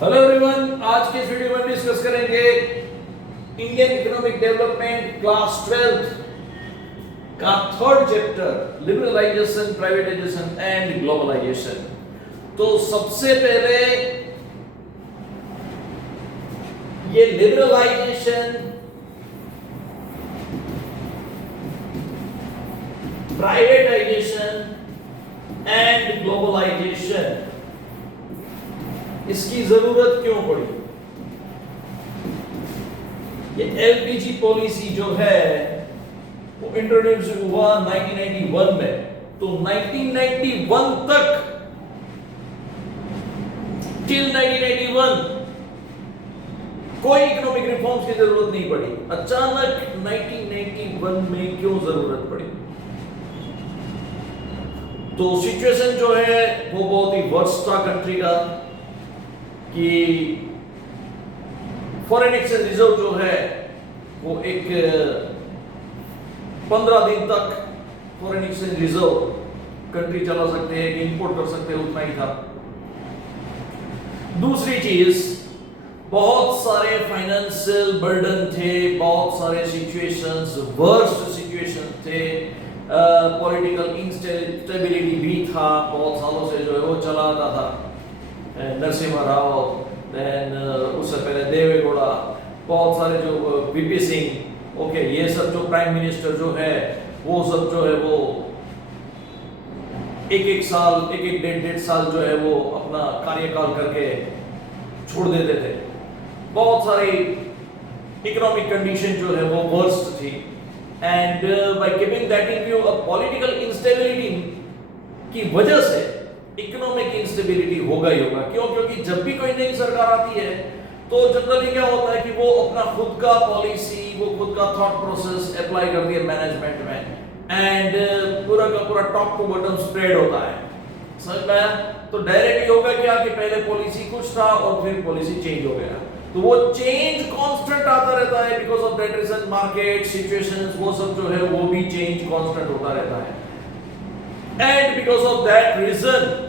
Hello everyone, आज के इस वीडियो में डिस्कस करेंगे Indian economic development class 12th का third chapter liberalisation, privatisation and globalisation. तो सबसे पहले ये लिबरलाइजेशन, प्राइवेटाइजेशन एंड ग्लोबलाइजेशन, इसकी जरूरत क्यों पड़ी? ये एलपीजी पॉलिसी जो है वो इंट्रोड्यूस हुआ 1991 में। तो 1991 तक, टिल 1991 कोई इकोनॉमिक रिफॉर्म्स की जरूरत नहीं पड़ी। अचानक 1991 में क्यों जरूरत पड़ी? तो सिचुएशन जो है वो बहुत ही वर्स्ट था कंट्री का कि फॉरेन एक्सचेंज रिजर्व जो है वो एक 15 दिन तक फॉरेन एक्सचेंज रिजर्व कंट्री चला सकते हैं कि इंपोर्ट कर सकते हैं, उतना ही था। दूसरी चीज, बहुत सारे फाइनेंशियल बर्डन थे, बहुत सारे सिचुएशंस, वर्स्ट सिचुएशन थे, पॉलिटिकल इंस्टेबिलिटी भी था, बहुत सालों से जो है वो चला आता था। नरसिम्हा राव, देन उससे पहले देवेगौड़ा, बहुत सारे जो वीपी सिंह, ओके, ये सब जो प्राइम मिनिस्टर जो है वो सब जो है वो एक साल, डेढ़ साल जो है वो अपना कार्यकाल करके छोड़ देते थे। बहुत सारी इकोनॉमिक कंडीशन जो है वो वर्स्ट थी, and by keeping that in view, political instability की वजह से इकोनॉमिक इंस्टेबिलिटी होगा ही होगा। क्यों? क्योंकि जब भी कोई नई सरकार आती है तो जनरली क्या होता है कि वो अपना खुद का पॉलिसी, वो खुद का थॉट प्रोसेस अप्लाई करती है मैनेजमेंट में, एंड पूरा का पूरा टॉप टू बॉटम स्प्रेड होता है। समझ में आया? तो डायरेक्टली होगा क्या कि पहले पॉलिसी कुछ था और फिर पॉलिसी चेंज हो गया। तो वो चेंज कांस्टेंट आता रहता है, because of that reason market situations, वो सब जो है वो भी चेंज कांस्टेंट होता रहता है, and because of that reason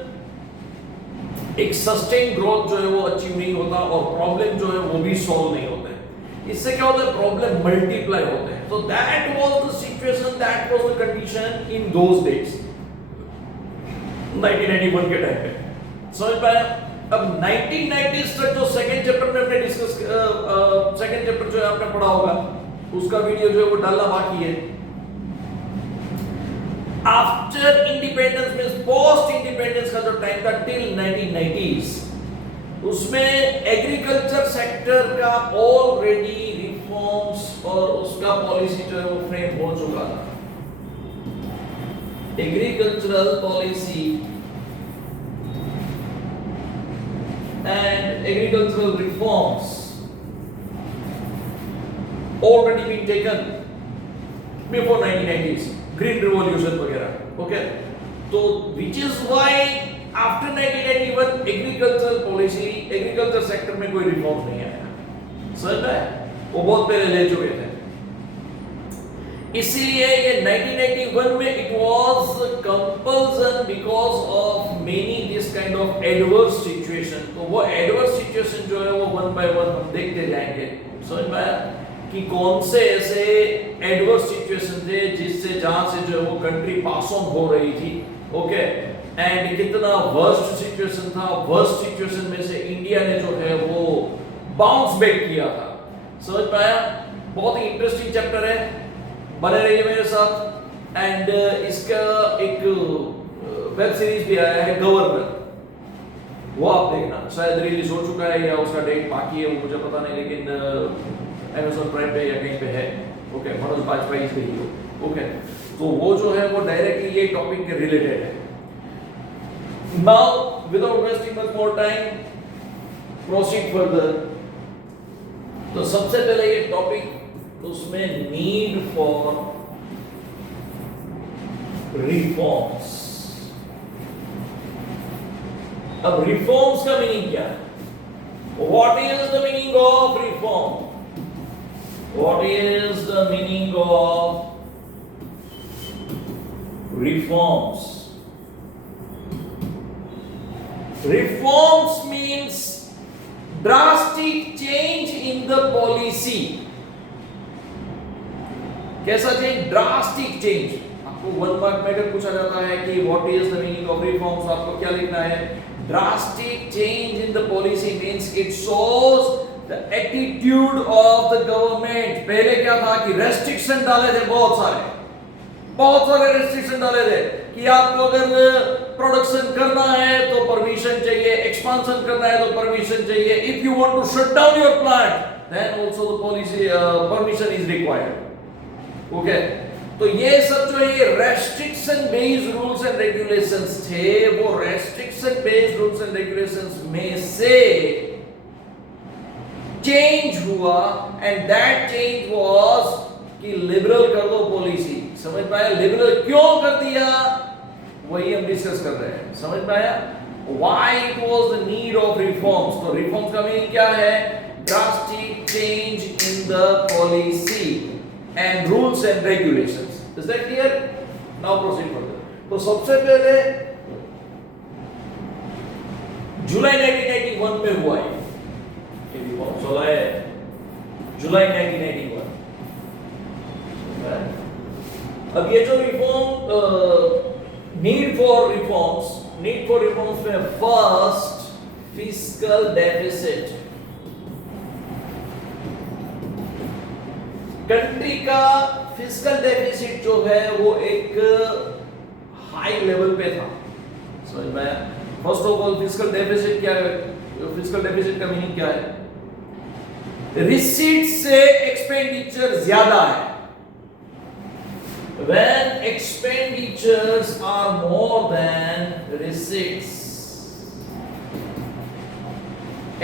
एक सस्टेन ग्रोथ जो है वो अचीव नहीं होता और प्रॉब्लम जो है वो भी सॉल्व नहीं होते। इससे क्या होता है? प्रॉब्लम मल्टीप्लाई होते हैं। तो that was the situation, that was the condition in those days, 1991 के टाइम पे। समझ पाया? अब 1990s तक जो सेकंड चैप्टर में हमने डिस्कस, सेकंड चैप्टर जो है आपने पढ़ा होगा, उसका वीडियो जो है वो डालना बाकी है। After independence means post independence का जो टाइम था टिल 1990s, उसमें एग्रीकल्चर सेक्टर का ऑलरेडी रिफॉर्म्स और उसका पॉलिसी जो है वो फ्रेम हो चुका था। Agricultural policy and agricultural reforms already been taken before 1990s, green revolution वगैरह, ओके। तो which is why after 1991 agriculture policy, agriculture sector में कोई रिफॉर्म नहीं आया। समझ में? वो बहुत पहले ले चुके थे। इसीलिए ये 1991 में it was compulsion because of many this kind of adverse situation. तो वो एडवर्स सिचुएशन जो है वो वन बाय वन हम देखते जाएंगे। समझ में आया कि कौन से ऐसे एडवर्स सिचुएशन थे जिससे, जहां से जो है वो कंट्री पास ऑन हो रही थी, ओके, एंड कितना वर्स्ट सिचुएशन था। वर्स्ट सिचुएशन में से इंडिया ने जो है वो बाउंस बैक किया था। समझ पाया? बहुत ही इंटरेस्टिंग चैप्टर है, बने रहिए मेरे साथ। एंड इसका एक वेब सीरीज भी आया है, गवर्नर, वो आप देखना। शायद रिलीज हो चुका है या उसका डेट बाकी है, वो मुझे पता नहीं, लेकिन Amazon प्राइम पे या कहीं पे है, ओके। मनोज बाजपेयी से ही हो, ओके। तो वो जो है वो डायरेक्टली ये टॉपिक के रिलेटेड है। Now without wasting much more time, proceed further. तो सबसे पहले ये टॉपिक, उसमें नीड फॉर रिफॉर्म्स। अब रिफॉर्म्स का मीनिंग क्या है? What is the meaning of reform? What is the meaning of reforms? Reforms means drastic change in the policy. कैसा चेंज? Drastic change. आपको 1 मार्क में अगर पूछा जाता है कि what is the meaning of reforms, आपको क्या लिखना है? Drastic change in the policy means it shows the attitude of the government. पहले क्या था कि रेस्ट्रिक्शन डाले थे, बहुत सारे रेस्ट्रिक्शन डाले थे कि आपको अगर प्रोडक्शन करना है तो परमिशन चाहिए, एक्सपांशन करना है तो परमिशन चाहिए, if you want to shut down your plant then also the policy permission is required. Okay, तो ये सब जो ये restriction based rules and regulations थे, वो restriction based rules and regulations में से चेंज हुआ एंड दैट चेंज वाज कि लिबरल कर दो पॉलिसी। समझ पाया? लिबरल क्यों कर दिया वही हम डिस्कस कर रहे हैं। समझ पाया? Why it was the need of reforms. तो रिफॉर्म्स का मीनिंग क्या है? Drastic change in the policy and rules and regulations. Is that clear? Now proceed further. तो सबसे पहले जुलाई 1991 में हुआ है ये रिफॉर्म। जुलाई 1991। अब ये जो रिफॉर्म नीड फॉर रिफॉर्म्स में फर्स्ट फिस्कल डेफिसिट। कंट्री का फिस्कल डेफिसिट जो है वो एक हाई लेवल पे था। समझ में आया? First of all fiscal deficit क्या है? फिस्कल डेफिसिट का मीनिंग क्या है? रिसीट से एक्सपेंडिचर ज्यादा है। When expenditures are more than receipts,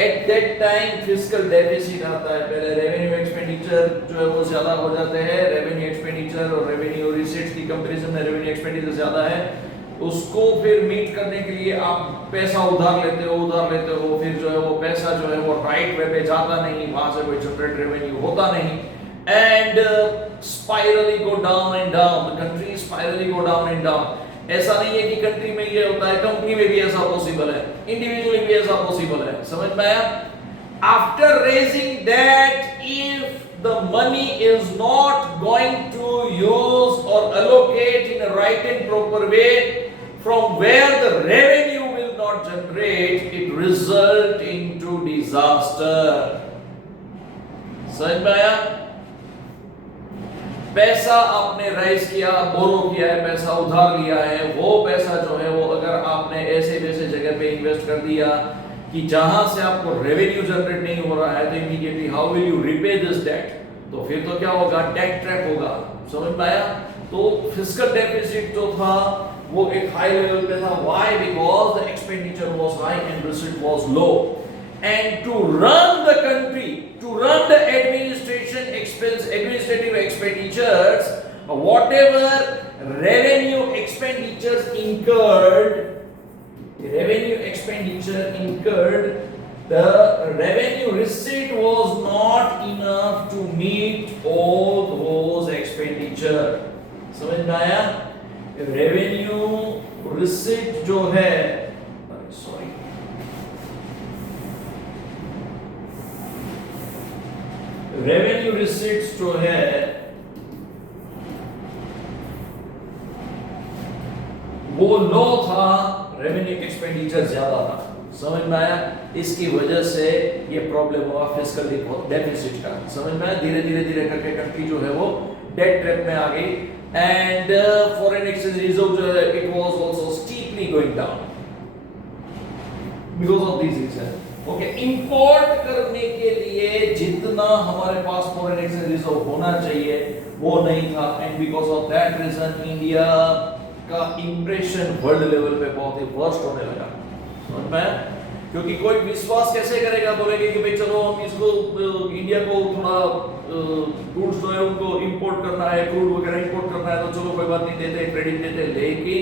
at that time fiscal deficit आता है। पहले रेवेन्यू एक्सपेंडिचर जो है वो ज्यादा हो जाते हैं। रेवेन्यू एक्सपेंडिचर और रेवेन्यू रिसीट्स की कंपैरिजन में रेवेन्यू एक्सपेंडिचर ज्यादा है। उसको फिर मीट करने के लिए आप पैसा उधार लेते हो, फिर जो है वो पैसा जो है वो राइट वे पे जाता नहीं, वहां से कोई जनरेट रेवेन्यू होता नहीं, and spirally go down and down. The country spirally go down and down. ऐसा नहीं है कि कंट्री में ये होता है, कंपनी में भी ऐसा पॉसिबल है, इंडिविजुअली भी ऐसा पॉसिबल है। समझ में आया? After raising that, if the money is not going to use or allocate in a right and proper way, from where the revenue will not generate, it result into disaster. समझ में आया? पैसा आपने rise किया, बोरो किया है, पैसा उधार लिया है, वो पैसा जो है वो अगर आपने ऐसे वैसे जगह पे इन्वेस्ट कर दिया कि जहां से आपको रेवेन्यू जनरेट नहीं हो रहा है, तो immediately how will you repay this debt? तो फिर तो क्या होगा? डेट ट्रैप होगा। समझ में आया? तो फिस्कल डेफिसिट जो था वो एक हाई लेवल पे था। Why? Because the expenditure was high and receipt was low. And to run the country, to run the administrative expenditures, whatever revenue expenditures incurred, the revenue receipt was not enough to meet all those expenditure. समझ में आया? Revenue receipt जो है, sorry, revenue receipts जो है वो लो था, revenue expenditure ज्यादा था। समझ में आया? इसकी वजह से ये प्रॉब्लम हुआ फिस्कल डेफिसिट का। समझ में आया? धीरे धीरे करके कंट्री जो है वो डेट ट्रैप में आ गई एंड फॉरेन एक्सचेंज रिजर्व जो है it was also steeply going down because of this reason. Okay, import करने के लिए जितना हमारे पास फॉरेन एक्सचेंज रिजर्व होना चाहिए वो नहीं था and because of that reason India का इंप्रेशन वर्ल्ड लेवल पे बहुत ही वर्स्ट होने लगा। समझ में? क्योंकि कोई विश्वास कैसे करेगा, बोलेंगे कि भाई चलो हम इसको इंडिया को थोड़ा गुड्स जो है उनको इंपोर्ट करना है, क्रूड वगैरह इंपोर्ट करना है, तो चलो कोई बात नहीं, देते क्रेडिट देते, लेकिन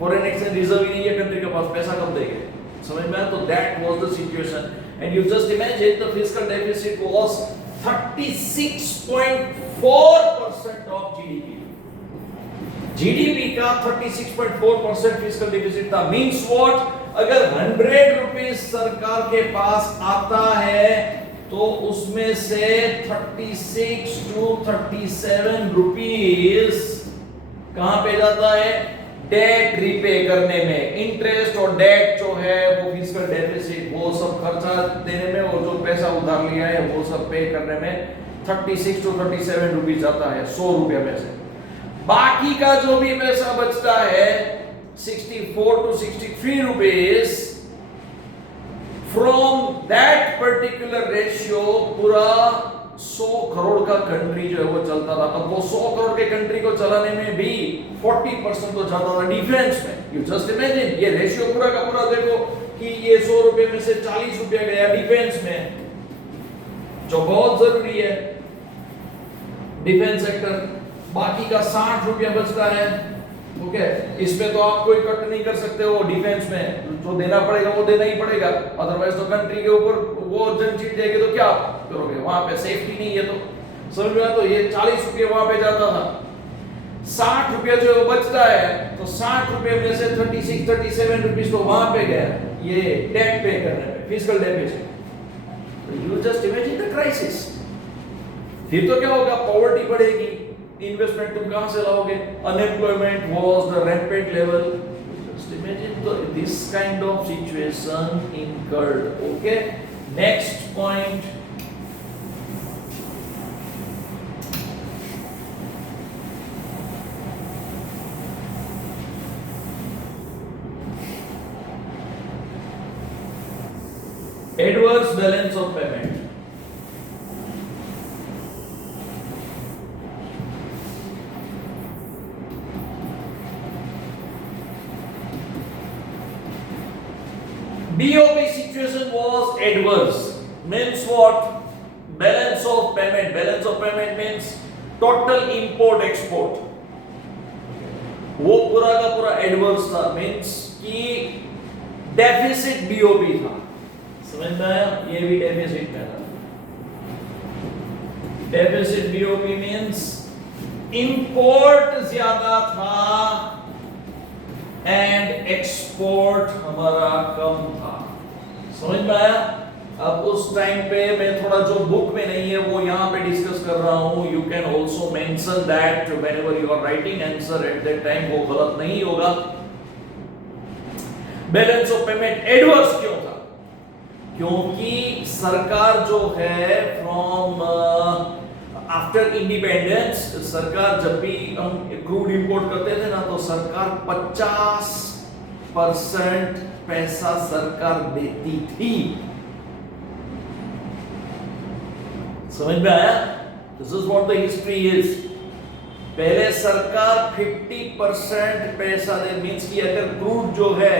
फॉरेन एक्सचेंज रिजर्व ही नहीं है कंट्री के पास, पैसा कब देंगे? समझ में? तो that was the situation and you just imagine the fiscal deficit was 36.4% of GDP का 36.4% फिस्कल डेफिसिट था। Means what? अगर 100 रुपीज सरकार के पास आता है तो उसमें से 36 to 37 रुपीज कहां पे जाता है? डेट रिपे करने में। इंटरेस्ट और डेट जो है वो फिस्कल डेफिसिट, वो सब खर्चा देने में, और जो पैसा उधार लिया है वो सब पे करने में 36 to 37 रुपीज जाता है 100 रुपया में से। बाकी का जो भी पैसा बचता है 64 to 63 rupees, from that particular ratio पूरा 100 करोड़ का कंट्री जो है वो चलता था। अब वो 100 करोड़ के कंट्री को चलाने में भी 40% तो जाता था डिफेंस में। यू जस्ट इमेजिन, ये रेशियो पूरा का पूरा देखो कि ये 100 रुपए में से 40 रुपया गया डिफेंस में, जो बहुत जरूरी है डिफेंस सेक्टर। बाकी का 60 रुपया बचता है। ओके, इसमें तो आप कोई कट नहीं कर सकते हो। डिफेंस में जो देना पड़ेगा वो देना ही पड़ेगा, अदरवाइज तो कंट्री के ऊपर वो जंग जीत जाएगी तो क्या करोगे? वहां पे सेफ्टी नहीं है। तो समझ में आया? तो ये 40 रुपये वहां पे जाता था। 60 रुपया जो बचता है तो 60 रुपये में से 36 37 रुपीस तो वहां पे गया ये डेट पे करने में, fiscal deficit. You just imagine the crisis. फिर तो क्या होगा? पॉवर्टी बढ़ेगी, इन्वेस्टमेंट तुम कहां से लाओगे? Unemployment was the rampant level. Just imagine this kind of situation incurred. Okay, next point, adverse balance of payment. BOP situation was adverse. Means what? Balance of payment. Balance of payment means total import export. वो पूरा का पूरा adverse था. Means कि deficit BOP था. समझ में आया? ये भी deficit में था. Deficit BOP means import ज्यादा था एंड एक्सपोर्ट हमारा कम था। समझ में आया? अब उस टाइम पे मैं थोड़ा जो बुक में नहीं है वो यहाँ पे डिस्कस कर रहा हूँ। You can also mention that whenever you are writing answer at that time, वो गलत नहीं होगा। बैलेंस ऑफ पेमेंट एडवर्स क्यों था? क्योंकि सरकार जो है फ्रॉम आफ्टर इंडिपेंडेंस, सरकार जब भी हम क्रूड इंपोर्ट करते थे ना तो सरकार 50% पैसा सरकार देती थी। समझ में आया? This is what the history is. पहले सरकार 50% पैसा दे, मींस कि अगर क्रूड जो है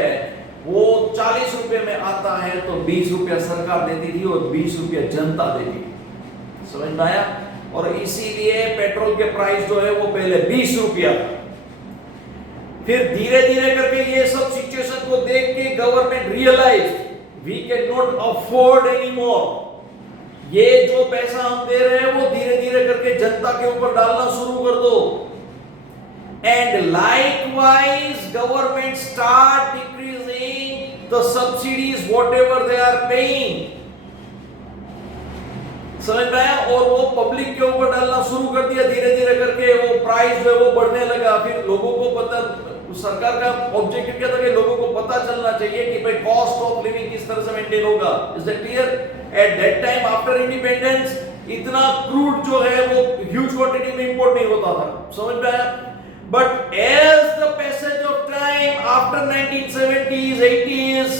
वो 40 रुपए में आता है तो 20 रुपया सरकार देती थी और 20 रुपया जनता देती थी। समझ में आया? और इसीलिए पेट्रोल के प्राइस जो है वो पहले 20 रुपया था। फिर धीरे धीरे करके ये सब सिचुएशन को देख के government realise we can not afford any more. ये जो पैसा हम दे रहे हैं वो धीरे धीरे करके जनता के ऊपर डालना शुरू कर दो। And likewise government start decreasing the subsidies whatever they are paying. समझ में आया? और वो पब्लिक के ऊपर डालना शुरू कर दिया धीरे धीरे करके। वो प्राइस जो है वो बढ़ने लगा। फिर लोगों को पता, सरकार का ऑब्जेक्टिव क्या था कि लोगों को पता चलना चाहिए कि भाई कॉस्ट ऑफ लिविंग किस तरह से मेंटेन होगा। Is that clear? Eight that time after independence इतना क्रूड जो है वो ह्यूज क्वांटिटी में इंपोर्ट नहीं होता था। समझ में आया? But as the passage of time after 1970s 80s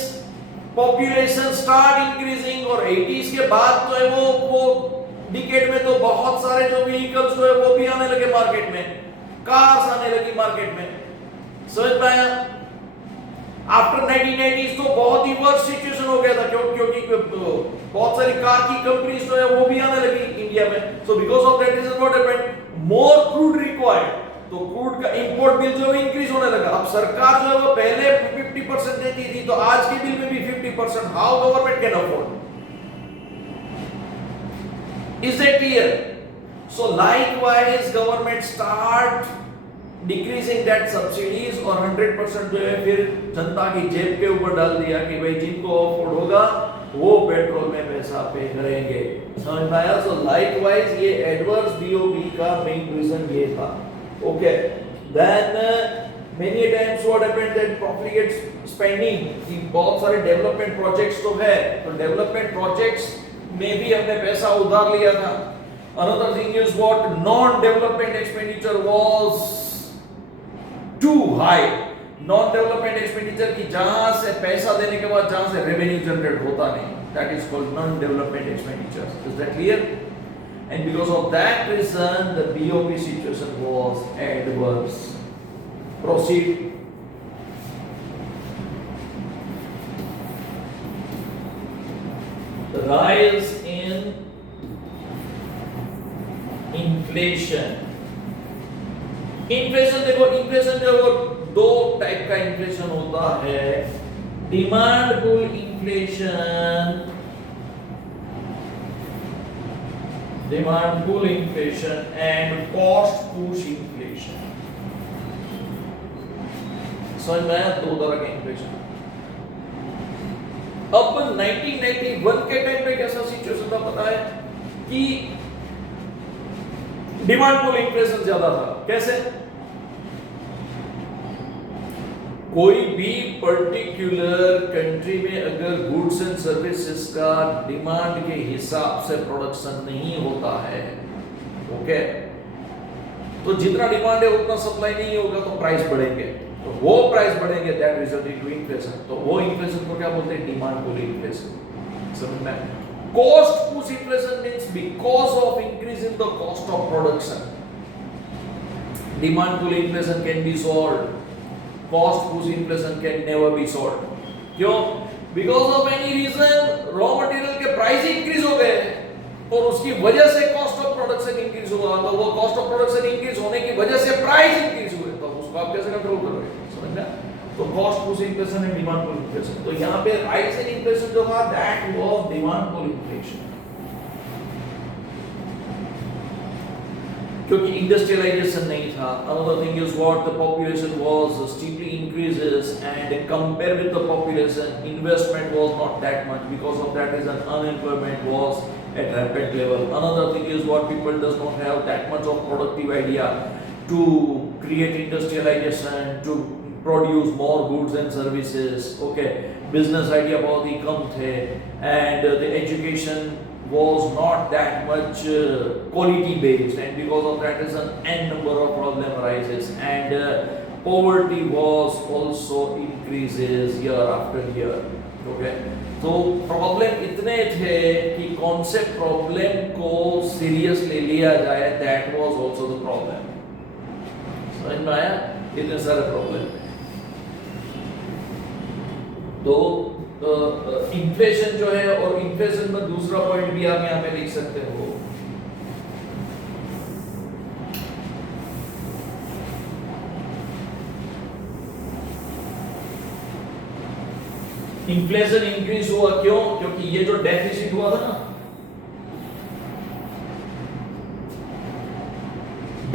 population start increasing, और 80s के बाद जो है वो डिकेड में तो बहुत सारे जो व्हीकल्स जो है वो भी आने लगे मार्केट में, कार्स आने लगी मार्केट में। समझ में आया? आफ्टर 1980s तो बहुत ही वर्स्ट सिचुएशन हो गया था क्योंकि बहुत सारी कार की कंपनीज जो है वो भी आने लगी इंडिया में। So because of that is what happened, more crude required, तो क्रूड का इंपोर्ट बिल जो है इंक्रीज होने लगा। अब सरकार जो है वो पहले 50% देती थी तो आज के बिल में भी 50%। How government can afford? Is that clear? So likewise government start decreasing that subsidies और 100% जो है फिर जनता की जेब के ऊपर डाल दिया कि भाई जिनको अफोर्ड होगा वो पेट्रोल में पैसा पे करेंगे। समझ में आया? सो लाइकवाइज ये एडवर्स बीओपी का मेन रीजन ये था। Okay, then many times what happened that profit spending की बहुत सारे डेवलपमेंट प्रोजेक्ट्स तो है, तो डेवलपमेंट प्रोजेक्ट्स में भी हमने पैसा उधार लिया था। Another thing is what non-development expenditure was too high. Non-development expenditure की जहां से पैसा देने के बाद जहां से revenue generate होता नहीं, that is called non-development expenditure. Is that clear? And because of that reason, the BOP situation was adverse. Proceed. The rise in inflation. Inflation देखो, इन्फ्लेशन जो वो दो टाइप का इन्फ्लेशन होता है, demand pull inflation, demand pull inflation and cost push inflation. समझ में आया? दो तरह के इन्फ्लेशन। अब 1991 के टाइम पे कैसा सिचुएशन था पता है कि डिमांड पुल इन्फ्लेशन ज्यादा था। कैसे? कोई भी पर्टिकुलर कंट्री में अगर गुड्स एंड सर्विसेज का डिमांड के हिसाब से प्रोडक्शन नहीं होता है, ओके, तो जितना डिमांड है उतना सप्लाई नहीं होगा तो प्राइस बढ़ेंगे, तो वो प्राइस बढ़ेंगे, दैट रिजल्ट इनटू इन्फ्लेशन। तो वो इन्फ्लेशन को क्या बोलते हैं? Demand pull inflation. समझ में? Cost push inflation means because of increase in the cost of production. Demand pull inflation can be solved. Cost push inflation can never be solved. क्यों? Because of any reason raw material के price increase हो गए और उसकी वजह से cost of production increase हुआ, तो वो cost of production increase होने की वजह से price increase हुए, तो उसको आप कैसे कंट्रोल करोगे? समझ में? तो cost push inflation and demand pull inflation. तो यहां पे राइज इन इन्फ्लेशन जो था that was demand pull inflation, क्योंकि इंडस्ट्रियलाइजेशन नहीं था। Another thing is what the population was steeply increases and compare with the population investment was not that much, because of that reason unemployment was at rapid level. Another thing is what people does not have that much of productive idea to create industrialisation, to produce more goods and services. Okay, business idea बहुत ही कम थे and the education was not that much quality based, and because of that reason n number of problem arises and poverty was also increases year after year. Okay, तो problem इतने थे कि कौन से problem को serious ले लिया जाए, that was also the problem. समझ में आया? इतने सारे problem थे। तो इन्फ्लेशन जो है, और इन्फ्लेशन में दूसरा पॉइंट भी आप यहां पे लिख सकते हो, इन्फ्लेशन इंक्रीज हुआ क्यों? क्योंकि ये जो डेफिसिट हुआ था ना,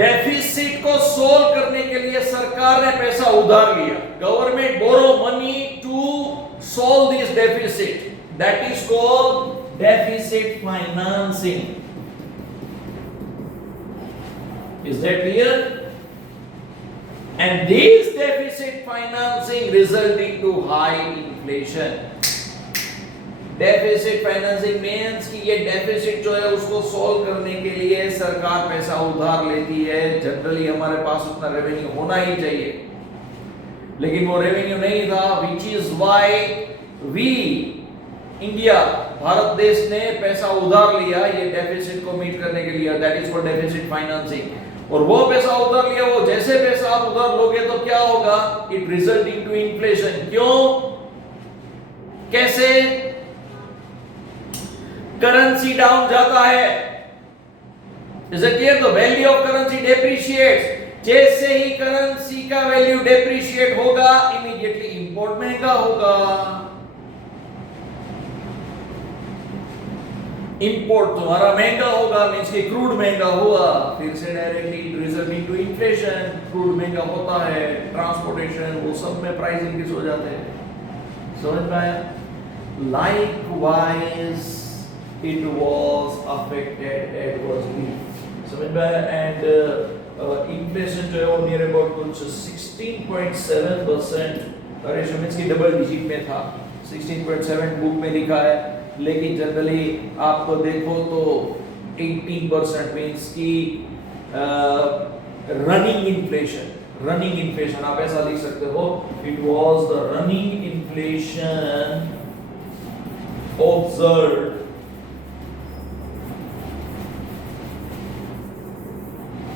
डेफिसिट को सोल्व करने के लिए सरकार ने पैसा उधार लिया। Government borrow money to solve this deficit, that is called deficit financing. Is that clear? And this deficit financing resulting to high inflation. Deficit financing means कि ये deficit जो है उसको solve करने के लिए सरकार पैसा उधार लेती है। जनरली हमारे पास उतना रेवेन्यू होना ही चाहिए, लेकिन वो रेवेन्यू नहीं था, which is why we India, Bharat देश ने पैसा उधार लिया ये डेफिसिट को मीट करने के लिए, that is for deficit financing. और वो पैसा उधार लिया, वो जैसे पैसा आप उधार लोगे तो क्या होगा? It result into inflation. क्यों? कैसे? करेंसी डाउन जाता है, is it clear? The value of currency depreciates. जैसे ही करेंसी का वैल्यू डेप्रिशिएट होगा, इमीडिएटली इंपोर्ट महंगा होगा। इंपोर्ट तुम्हारा महंगा होगा, मींस कि क्रूड महंगा हुआ, फिर से directly result into inflation, crude महंगा होता है, ट्रांसपोर्टेशन, वो सब में प्राइस इंक्रीज हो जाते हैं। समझ में आया? Likewise, it was affected adversely. समझ में आया? And inflation जो है वो near about कुछ 16.7%, अरे मींस की डबल डिजिट में था, 16.7 बुक में लिखा है, लेकिन जनरली आप देखो तो 18% मींस की रनिंग इन्फ्लेशन आप ऐसा लिख सकते हो, it was the running inflation observed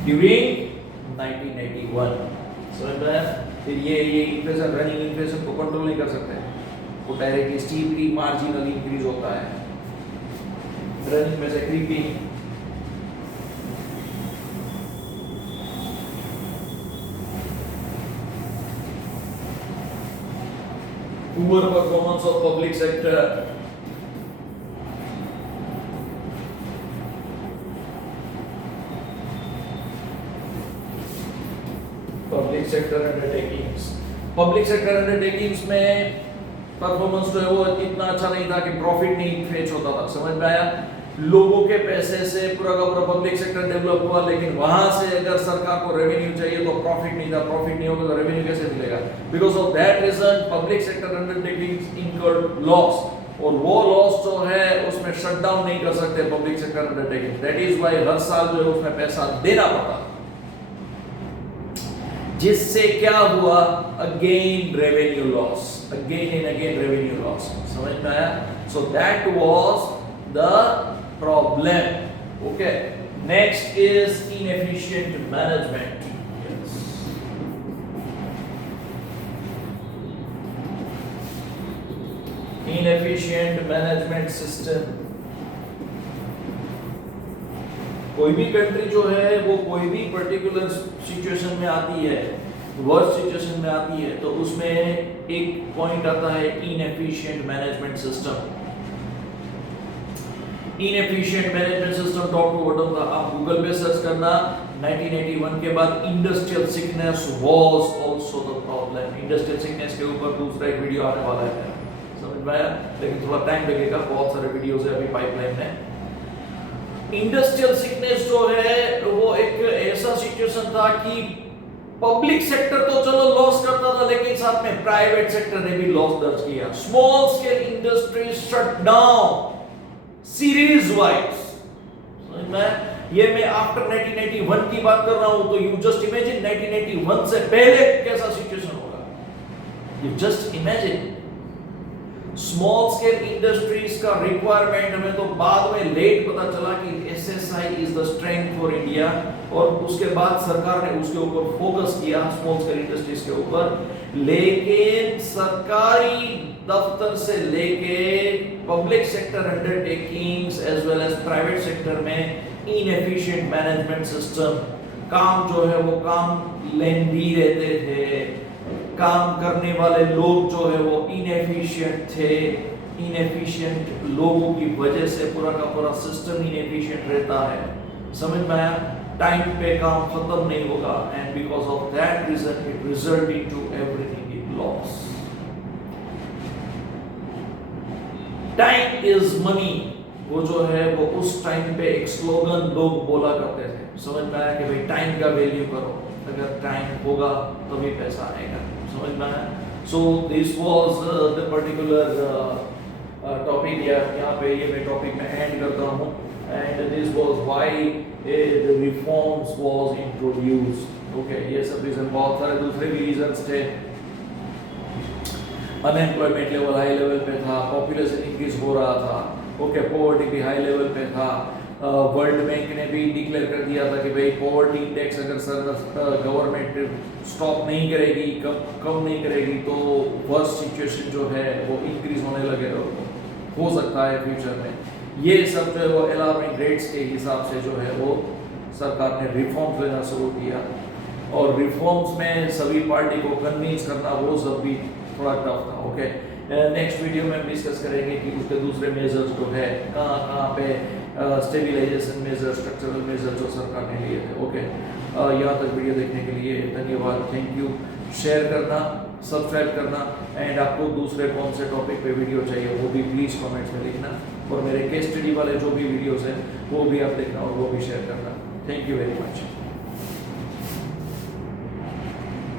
during 1981। समझ में? फिर ये इन्फ्लेशन, रनिंग इन्फ्लेशन को कंट्रोल नहीं कर सकते, वो डायरेक्टली स्टीपली मार्जिनल इंक्रीज होता है, रनिंग में से creeping. Poor performance of public sector, public sector undertakings में परफॉर्मेंस जो है वो इतना अच्छा नहीं था कि प्रॉफिट नहीं फेच होता था। समझ में आया? लोगों के पैसे से पूरा का पूरा पब्लिक सेक्टर डेवलप हुआ, लेकिन वहां से अगर सरकार को रेवेन्यू चाहिए तो प्रॉफिट नहीं था, प्रॉफिट नहीं होगा तो रेवेन्यू कैसे मिलेगा? Because of that reason public sector undertakings incurred loss, और वो लॉस जो है उसमें शट डाउन नहीं कर सकते public sector undertaking. That is why हर साल जो है उसमें पैसा देना पड़ता, जिससे क्या हुआ? Again revenue loss, again and again revenue loss. समझ में आया? So that was the problem. Okay, next is inefficient management. Inefficient management system. कोई भी कंट्री जो है वो कोई भी पर्टिकुलर सिचुएशन में आती है, वर्स्ट सिचुएशन में आती है, तो उसमें एक पॉइंट आता है inefficient management system. Inefficient management system top to bottom का आप गूगल पे सर्च करना। 1981 के बाद industrial sickness was also the problem. Industrial sickness के ऊपर दूसरा एक वीडियो आने वाला है, समझ में आया? लेकिन थोड़ा टाइम लगेगा, बहुत सारे वीडियोस है अभी पाइपलाइन में। इंडस्ट्रियल सिकनेस जो है वो एक ऐसा सिचुएशन था कि पब्लिक सेक्टर तो चलो लॉस करता था, लेकिन साथ में प्राइवेट सेक्टर ने भी लॉस दर्ज किया। Small scale industry shut down series wise. समझ में? ये मैं आफ्टर 1981 की बात कर रहा हूं, तो यू जस्ट इमेजिन 1981 से पहले कैसा सिचुएशन होगा। You just imagine small scale industries का रिक्वायरमेंट हमें तो बाद में लेट पता चला कि SSI is the strength for India, और उसके बाद सरकार ने उसके ऊपर फोकस किया स्मॉल स्केल इंडस्ट्रीज के ऊपर। लेकिन सरकारी दफ्तर से लेके public sector undertakings as well as private sector में इनएफिशिएंट मैनेजमेंट सिस्टम, काम जो है वो काम लेंदी रहते थे, काम करने वाले लोग जो है वो इनएफिशिएंट थे। इनएफिशिएंट लोगों की वजह से पूरा का पूरा सिस्टम इनएफिशिएंट रहता है। समझ में आया? टाइम पे काम खत्म नहीं होगा, and because of that reason it result into everything in loss. Time is money, वो जो है वो उस टाइम पे एक स्लोगन लोग बोला करते थे। समझ में आया कि भाई टाइम का वैल्यू करो, अगर टाइम होगा तभी पैसा आएगा। समझ में आया? So this was the particular topic. यहाँ पे ये मैं टॉपिक में एंड करता हूँ, and this was why the reforms was introduced. Okay, ये सब रीजन, बहुत सारे दूसरे भी रीजंस थे। अनएम्प्लॉयमेंट लेवल हाई लेवल पे था, पॉपुलेशन इंक्रीज हो रहा था, ओके, पॉवर्टी भी हाई लेवल पे था। वर्ल्ड बैंक ने भी डिक्लेयर कर दिया था कि भाई पॉवर्टी इंडेक्स अगर गवर्नमेंट स्टॉप नहीं करेगी, कम नहीं करेगी, तो वर्स्ट सिचुएशन जो है वो इंक्रीज होने लगे हो सकता है फ्यूचर में। ये सब जो है वो अलार्मिंग रेट्स के हिसाब से जो है वो सरकार ने रिफॉर्म्स लेना शुरू किया, और रिफॉर्म्स में सभी पार्टी को कन्विंस करना वो सब भी थोड़ा टफ था। ओके, नेक्स्ट वीडियो में हम डिस्कस करेंगे कि उसके दूसरे मेजर्स जो है कहाँ कहाँ पे स्टेबिलाईजेशन मेजर, स्ट्रक्चरल मेजर जो सरकार ने लिए थे। ओके, यहाँ तक वीडियो देखने के लिए धन्यवाद, थैंक यू। शेयर करना, सब्सक्राइब करना, एंड आपको दूसरे कौन से टॉपिक पे वीडियो चाहिए वो भी प्लीज़ कमेंट्स में लिखना, और मेरे केस स्टडी वाले जो भी वीडियोस हैं वो भी आप देखना और वो भी शेयर करना। Thank you very much.